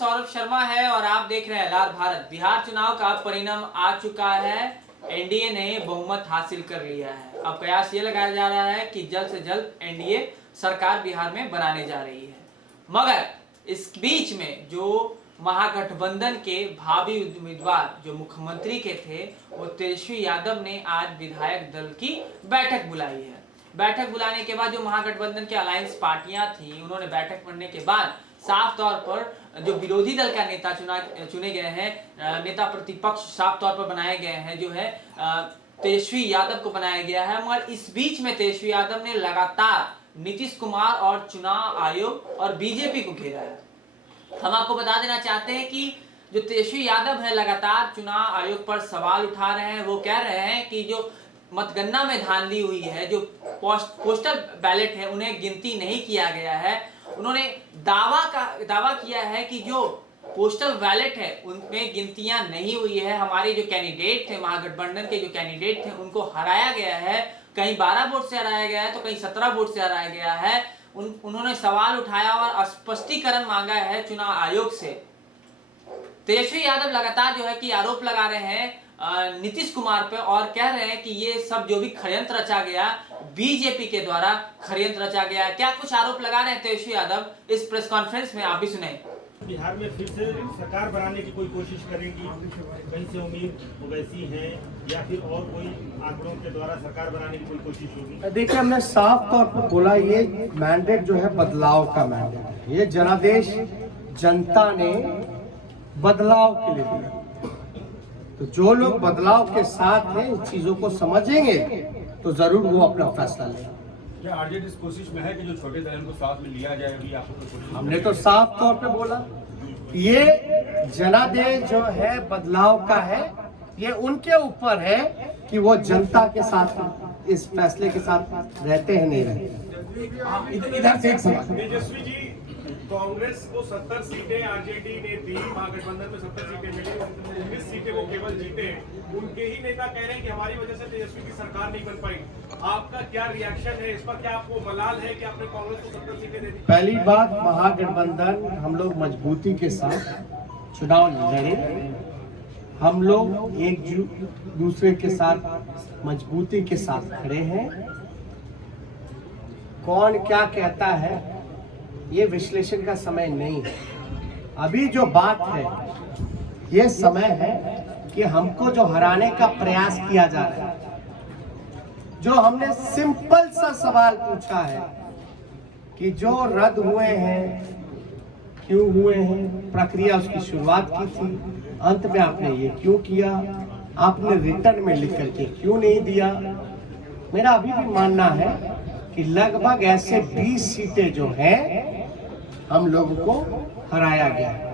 सौरभ शर्मा है और आप देख रहे हैं लाल भारत। बिहार चुनाव का परिणाम आ चुका है। एनडीए ने बहुमत हासिल कर लिया है। अब कयास ये लगाया जा रहा है कि जल्द से जल्द एनडीए सरकार बिहार में बनाने जा रही है। मगर इस बीच में जो महागठबंधन के भावी उम्मीदवार जो मुख्यमंत्री के थे, वो तेजस्वी यादव ने आज विधायक दल की बैठक बुलाई है। बैठक बुलाने के बाद जो महागठबंधन के अलायंस पार्टियां थी, उन्होंने बैठक करने के बाद साफ तौर पर जो विरोधी दल का नेता चुने गए हैं, नेता प्रतिपक्ष साफ तौर पर बनाए गए हैं, जो है तेजस्वी यादव को बनाया गया है। मगर इस बीच में तेजस्वी यादव ने लगातार नीतीश कुमार और चुनाव आयोग और बीजेपी को घेरा है। हम आपको बता देना चाहते हैं कि जो तेजस्वी यादव है लगातार चुनाव आयोग पर सवाल उठा रहे हैं। वो कह रहे हैं कि जो मतगणना में धांधली हुई है, जो पोस्टल बैलेट है, उन्हें गिनती नहीं किया गया है। उन्होंने दावा किया है कि जो पोस्टल बैलेट है उनमें गिनतियां नहीं हुई है। हमारे जो कैंडिडेट थे, महागठबंधन के जो कैंडिडेट थे, उनको हराया गया है। कहीं 12 वोट से हराया गया है तो कहीं 17 वोट से हराया गया है। उन्होंने सवाल उठाया और स्पष्टीकरण मांगा है चुनाव आयोग से। तेजस्वी यादव लगातार जो है कि आरोप लगा रहे हैं नीतीश कुमार पे और कह रहे हैं कि ये सब जो भी षड्यंत्र रचा गया बीजेपी के द्वारा षड्यंत्र रचा गया। क्या कुछ आरोप लगा रहे हैं तेजस्वी यादव इस प्रेस कॉन्फ्रेंस में, आप भी सुने। बिहार में फिर से सरकार बनाने की कोई कोशिश करेंगी, कहीं से उम्मीद वैसी है या फिर और कोई आंकड़ों के द्वारा सरकार बनाने की कोई कोशिश होगी? देखिए, हमने साफ तौर पर बोला ये मैंडेट जो है बदलाव का मैंडेट है। ये जनादेश जनता ने बदलाव के लिए दिया। तो जो लोग बदलाव के साथ हैं, इन चीजों को समझेंगे तो जरूर वो अपना फैसला लेंगे। क्या आरजेडी इस कोशिश में है कि जो छोटे दल को साथ में लिया जाए? अभी आपको कोशिश हमने तो साफ तौर पे बोला ये जनादेश जो है बदलाव का है। ये उनके ऊपर है कि वो जनता के साथ इस फैसले के साथ रहते हैं नहीं रहते। इधर से एक सवाल। तेजस्वी जी, कांग्रेस को 70 सीटें आरजेडी ने दी, महागठबंधन में 70 सीटें मिली, 19 सीटें वो केवल जीते। उनके ही नेता कह रहे हैं कि हमारी वजह से तेजस्वी की सरकार नहीं बन पाई। आपका क्या रिएक्शन है इस पर? क्या आपको मलाल है कि आपने कांग्रेस को 70 सीटें दे दी? पहली बात, महागठबंधन हम लोग मजबूती के साथ चुनाव लड़े। हम लोग एक दूसरे के साथ मजबूती के साथ खड़े हैं। कौन क्या कहता है ये विश्लेषण का समय नहीं है। अभी जो बात है, ये समय है कि हमको जो हराने का प्रयास किया जा रहा है, जो हमने सिंपल सा सवाल पूछा है कि जो रद्द हुए हैं क्यों हुए हैं, प्रक्रिया उसकी शुरुआत की थी, अंत में आपने ये क्यों किया, आपने रिटर्न में लिख करके क्यों नहीं दिया। मेरा अभी भी मानना है कि लगभग ऐसे 20 सीटें जो हैं हम लोगों को हराया गया है।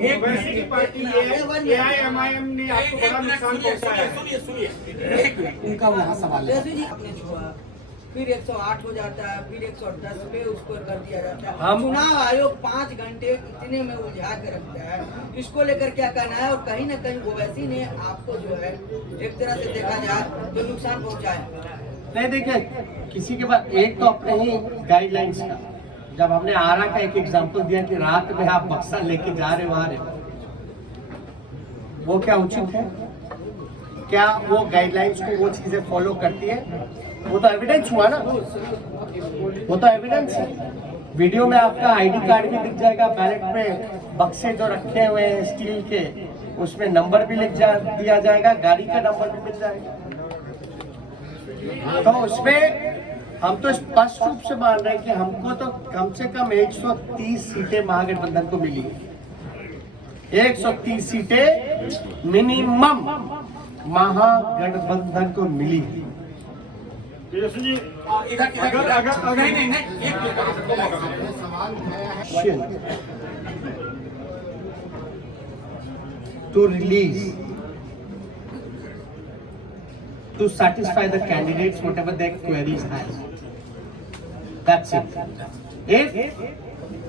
एक पार्टी एआईएमआईएम ने आपको बड़ा नुकसान पहुंचाया है। सुनिए, उनका वहाँ सवाल है। फिर 108 हो जाता है, फिर 110 पे उसको कर दिया जाता है। चुनाव आयोग 5 घंटे इतने में उलझा के रखता है। इसको लेकर क्या कहना है? और कहीं ना कहीं ओवैसी ने आपको जो है एक तरह से देखा जाए तो नुकसान पहुंचाया। नहीं, देखिए, किसी के पास एक तो अपने ही गाइडलाइंस का, जब हमने आरा का एक एग्जांपल दिया कि रात में आप बक्सा लेके जा रहे आ रहे, वो क्या उचित है? क्या वो गाइडलाइंस को वो चीजें फॉलो करती है? वो तो एविडेंस हुआ ना, वो तो एविडेंस है। वीडियो में आपका आईडी कार्ड भी दिख जाएगा, बैलेट पे बक्से जो रखे हुए हैं स्टील के, उसमें नंबर भी दिया जाएगा, गाड़ी का नंबर भी मिल जाएगा। तो उसमें हम तो स्पष्ट रूप से मान रहे हैं कि हमको तो कम से कम 130 सीटें महागठबंधन को मिली। 130 सीटें मिनिमम महागठबंधन को मिली। Tejashwi ji, to release, to satisfy the candidates whatever their queries have. That's it. If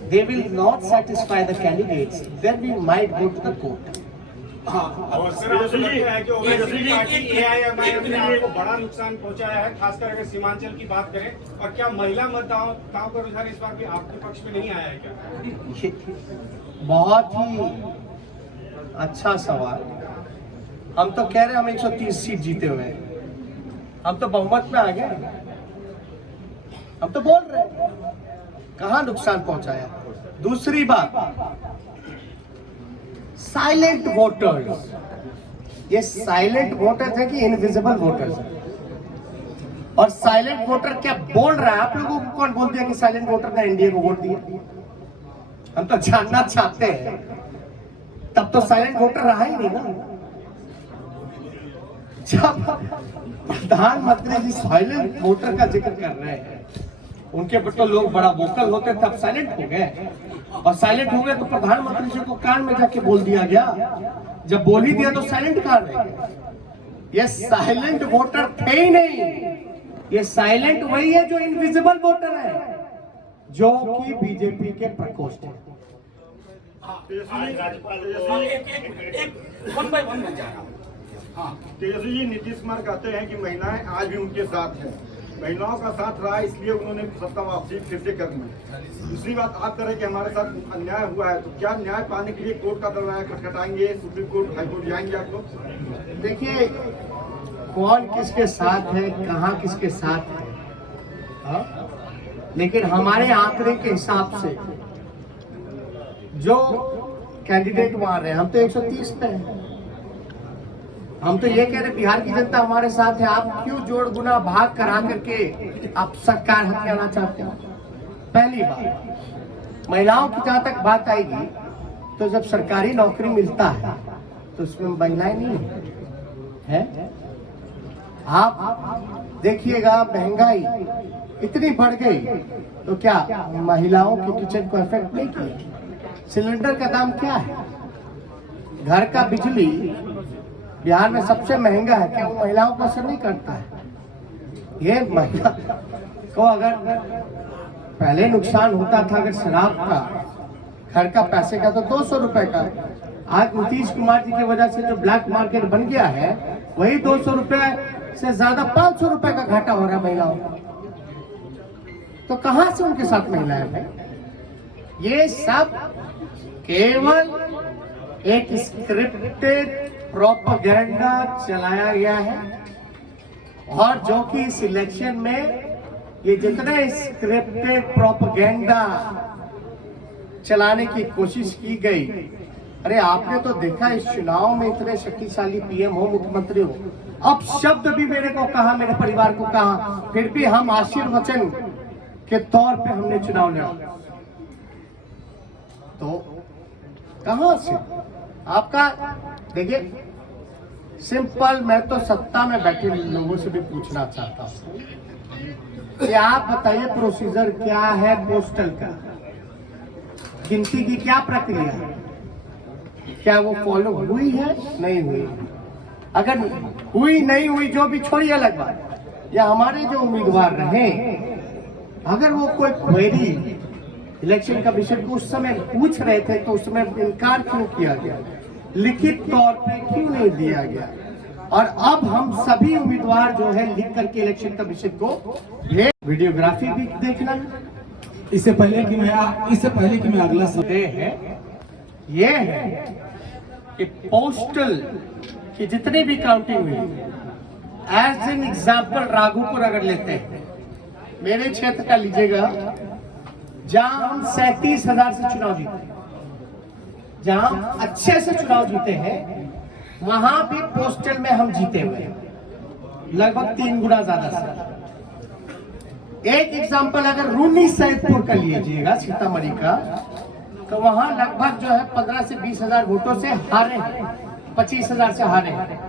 they will not satisfy the candidates, then we might go to the court. और सर आपको लगता है कि ओवैसी पार्टी एआईएमआईएम ने आपको बड़ा नुकसान पहुंचाया है, खासकर अगर सीमांचल की बात करें, और क्या महिला मतदाताओं का रुझान इस बार भी आपके पक्ष में नहीं आया है क्या? बहुत ही अच्छा सवाल। हम तो कह रहे हैं हम 130 सीट जीते हुए हैं, हम तो बहुमत में आ गए, हम तो बोल रहे हैं कहाँ नुकसान पहुंचाया। दूसरी बात, साइलेंट वोटर्स, ये साइलेंट वोटर्स है कि इनविजिबल वोटर्स है? और साइलेंट वोटर क्या बोल रहा है? आप लोगों को कौन बोल दिया कि साइलेंट वोटर ने एनडीए को वोट दिया? हम तो जानना चाहते हैं। तब तो साइलेंट वोटर रहा ही नहीं ना। जब प्रधानमंत्री जी साइलेंट वोटर का जिक्र कर रहे हैं, उनके पर तो लोग बड़ा वोकल होते थे, अब साइलेंट हो गए। और साइलेंट हो गए तो प्रधानमंत्री जी को कान में जाके बोल दिया गया। जब बोल ही दिया तो साइलेंट कहां रह गए? ये साइलेंट वोटर थे ही नहीं, ये साइलेंट वही है जो इनविजिबल वोटर है, जो कि बीजेपी के प्रकोष्ठ है। तेजस्वी जी, नीतीश कुमार कहते हैं कि महिलाएं आज भी उनके साथ हैं, महिलाओं का साथ रहा इसलिए उन्होंने सत्ता वापसी फिर से कर ली। दूसरी बात आप कह रहे हैं कि हमारे साथ अन्याय हुआ है, तो क्या न्याय पाने के लिए कोर्ट का दरवाजा खटखटाएंगे, सुप्रीम कोर्ट, हाई कोर्ट जाएंगे आप लोग? देखिए, कौन किसके साथ है, कहां किसके साथ है, हा? लेकिन हमारे आंकड़े के हिसाब से जो कैंडिडेट वहां रहे, हम तो 130 पे हैं। हम तो ये कह रहे बिहार की जनता हमारे साथ है। आप क्यों जोड़ गुना भाग करा करके आप सरकार हथियाना चाहते हो? पहली बात, महिलाओं की जहां तक बात आएगी, तो जब सरकारी नौकरी मिलता है तो उसमें महिलाएं नहीं है। आप देखिएगा, महंगाई इतनी बढ़ गई तो क्या महिलाओं के किचन को इफेक्ट नहीं किया? सिलेंडर का दाम क्या है? घर का बिजली बिहार में सबसे महंगा है, क्या वो महिलाओं को असर नहीं करता है? ये महिला को अगर पहले नुकसान होता था अगर शराब का, घर का पैसे का, तो 200 रुपए का, आज नीतीश कुमार जी की वजह से जो ब्लैक मार्केट बन गया है, वही 200 रुपए से ज्यादा 500 रुपए का घाटा हो रहा है महिलाओं को। तो कहां से उनके साथ महिलाएं भाई? ये सब केवल एक स्क्रिप्टेड प्रोपेगेंडा चलाया गया है, और जो कि इस इलेक्शन में ये जितने स्क्रिप्टेड प्रोपेगेंडा चलाने की कोशिश की गई, अरे आपने तो देखा इस चुनाव में इतने शक्तिशाली पीएम हो, मुख्यमंत्री हो, अब शब्द भी मेरे को कहा, मेरे परिवार को कहा, फिर भी हम आशीर्वचन के तौर पे हमने चुनाव लड़ा। तो कहां से आपका? देखिए, सिंपल, मैं तो सत्ता में बैठे लोगों से भी पूछना चाहता हूं कि आप बताइए प्रोसीजर क्या है पोस्टल का? गिनती की क्या प्रक्रिया है? क्या वो फॉलो हुई है, नहीं हुई? अगर हुई नहीं हुई, जो भी छोड़िए अलग बात, या हमारे जो उम्मीदवार रहे, अगर वो कोई क्वेरी इलेक्शन कमीशन को उस समय पूछ रहे थे तो उसमें इनकार क्यों किया गया? लिखित तौर पे क्यों नहीं दिया गया? और अब हम सभी उम्मीदवार जो है लिख करके इलेक्शन कमीशन को वीडियोग्राफी भी देखना है। इससे पहले कि मैं अगला सवाल है, ये है कि पोस्टल की जितनी भी काउंटिंग हुई, एज एन एग्जाम्पल राघोपुर अगर लेते हैं, मेरे क्षेत्र का लीजिएगा, जहां हम 37,000 से चुनाव जीते, जहां अच्छे से चुनाव जीते हैं, वहां भी पोस्टल में हम जीते हुए लगभग 3 गुना ज्यादा से। एक एग्जांपल अगर रूनी सैदपुर का लीजिएगा, सीतामढ़ी का, तो वहां लगभग जो है 15 से 20,000 वोटों से हारे हैं, 25,000 से हारे हैं।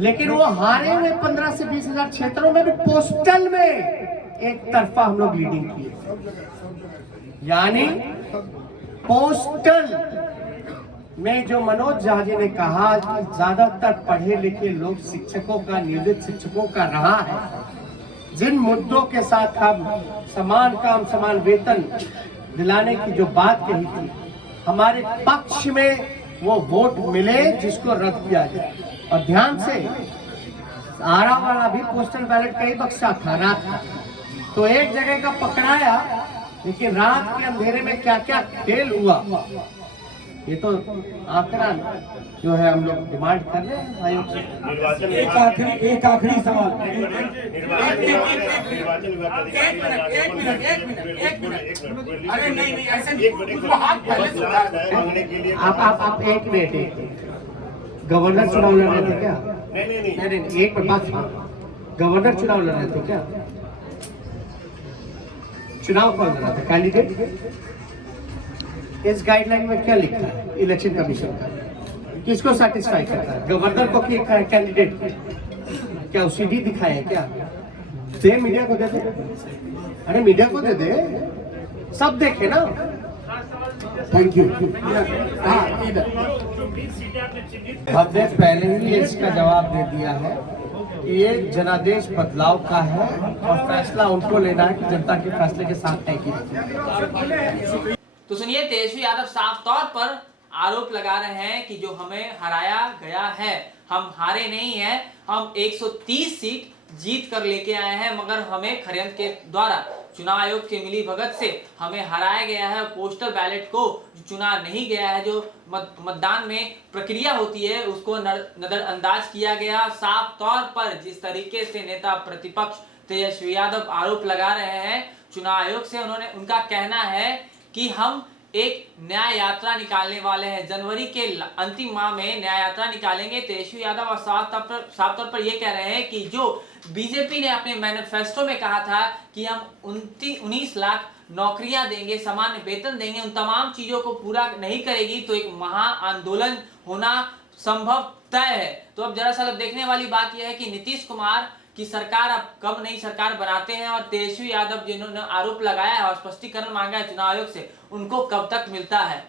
लेकिन वो हारे हुए 15 से 20,000 क्षेत्रों में भी पोस्टल में एक तरफा हम लोग लीडिंग किए। यानी पोस्टल में जो मनोज झा जी ने कहा कि ज्यादातर पढ़े लिखे लोग शिक्षकों का, नियोजित शिक्षकों का रहा है, जिन मुद्दों के साथ हम समान काम समान वेतन दिलाने की जो बात कही थी, हमारे पक्ष में वो वोट मिले जिसको रद्द किया जाए। और ध्यान से, आरा वाला भी पोस्टल बैलेट का ही बक्सा था रात का, तो एक जगह का पकड़ाया, लेकिन रात के अंधेरे में क्या क्या खेल हुआ, ये तो आंकड़ा जो है हम लोग डिमांड कर रहे हैं आयोग से। एक आखिरी सवाल। अरे नहीं ऐसे आप एक मिनट, गवर्नर चुनाव लड़ रहे थे क्या? नहीं, एक मिनट बात, गवर्नर चुनाव लड़ रहे थे क्या? चुनाव कौन लड़ रहा था? कैंडिडेट? इस गाइडलाइन में क्या लिखा है इलेक्शन कमीशन का? किसको सेटिस्फाई करता है, गवर्नर को कि कैंडिडेट को? क्या सीडी दिखाए क्या? दे मीडिया को दे दे, अरे मीडिया को दे दे, सब देखे ना। Thank you. हमने पहले ही इसका जवाब दे दिया है कि ये जनादेश बदलाव का है और फैसला उनको लेना है कि जनता के फैसले के साथ तय की। तो सुनिए, तेजस्वी यादव साफ तौर पर आरोप लगा रहे हैं कि जो हमें हराया गया है, हम हारे नहीं हैं, हम 130 सीट जीत कर लेके आए हैं, मगर हमें खरियंत के द्वारा चुनाव आयोग के मिली भगत से हमें हराया गया है। पोस्टल बैलेट को चुना नहीं गया है, जो मतदान में प्रक्रिया होती है उसको नजरअंदाज किया गया। साफ तौर पर जिस तरीके से नेता प्रतिपक्ष तेजस्वी यादव आरोप लगा रहे हैं चुनाव आयोग से, उनका कहना है कि हम एक न्याय यात्रा निकालने वाले हैं, जनवरी के अंतिम माह में न्याय यात्रा निकालेंगे। तेजस्वी यादव और साफ तौर पर ये कह रहे हैं कि जो बीजेपी ने अपने मैनिफेस्टो में कहा था कि हम 19 लाख नौकरियां देंगे, सामान्य वेतन देंगे, उन तमाम चीजों को पूरा नहीं करेगी तो एक महा आंदोलन होना संभव तय है। तो अब दरअसल देखने वाली बात यह है कि नीतीश कुमार की सरकार अब कब नई सरकार बनाते हैं और तेजस्वी यादव जिन्होंने आरोप लगाया है और स्पष्टीकरण मांगा है चुनाव आयोग से, उनको कब तक मिलता है।